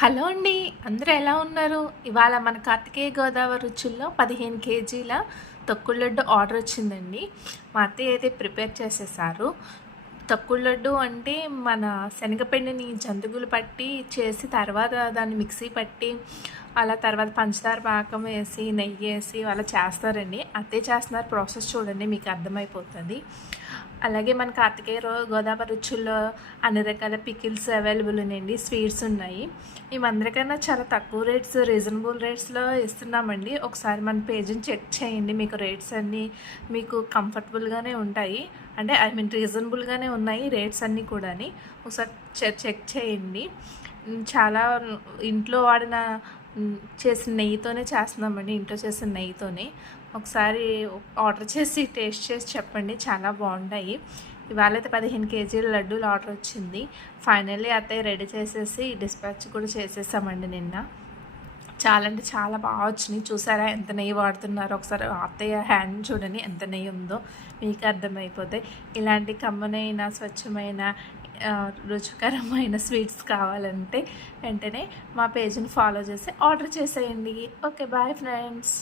Hello అండి. అందరూ ఎలా ఉన్నారు? ఇవాళ మన కార్తికేయ గోదావరి రుచుల్లో 15 కేజీల తొక్కుడు లడ్డు ఆర్డర్ వచ్చిందండి. మా అత్తయ్య అయితే ప్రిపేర్ చేసేసారు. తొక్కుడు లడ్డు అంటే మన శనగపిండిని జంతుగులు పట్టి చేసి తర్వాత దాన్ని మిక్సీ పట్టి అలా తర్వాత పంచదార పాకం వేసి నెయ్యి వేసి అలా చేస్తారండి. అత్తయ్య చేస్తున్నారు, ప్రాసెస్ చూడండి మీకు అర్థమైపోతుంది. అలాగే మన కార్తికేయ గోదావరి రుచుల్లో అన్ని రకాల పికిల్స్ అవైలబుల్ ఉన్నాయండి, స్వీట్స్ ఉన్నాయి. మేమందరికన్నా చాలా తక్కువ రేట్స్, రీజనబుల్ రేట్స్లో ఇస్తున్నామండి. ఒకసారి మన పేజీని చెక్ చేయండి, మీకు రేట్స్ అన్నీ మీకు కంఫర్టబుల్గానే ఉంటాయి. అంటే రీజనబుల్గానే ఉన్నాయి రేట్స్ అన్నీ కూడా. ఒకసారి చెక్ చేయండి. చాలా ఇంట్లో వాడిన చేసిన నెయ్యితోనే చేస్తున్నామండి, ఇంట్లో చేసిన నెయ్యితోనే. ఒకసారి ఆర్డర్ చేసి టేస్ట్ చేసి చెప్పండి, చాలా బాగుంటాయి. ఇవాళ అయితే 15 కేజీల లడ్డూలు ఆర్డర్ వచ్చింది. ఫైనల్లీ అత్తయ్య రెడీ చేసేసి డిస్పాచ్ కూడా చేసేసామండి నిన్న. చాలా అంటే చాలా బాగా వచ్చినాయి. చూసారా ఎంత నెయ్యి వాడుతున్నారో? ఒకసారి అత్తయ్య హ్యాండ్ చూడండి ఎంత నెయ్యి ఉందో, మీకు అర్థమైపోతాయి. ఇలాంటి కమ్మనైన స్వచ్ఛమైన రుచికరమైన స్వీట్స్ కావాలంటే వెంటనే మా పేజ్ని ఫాలో చేసి ఆర్డర్ చేసేయండి. Okay, bye friends.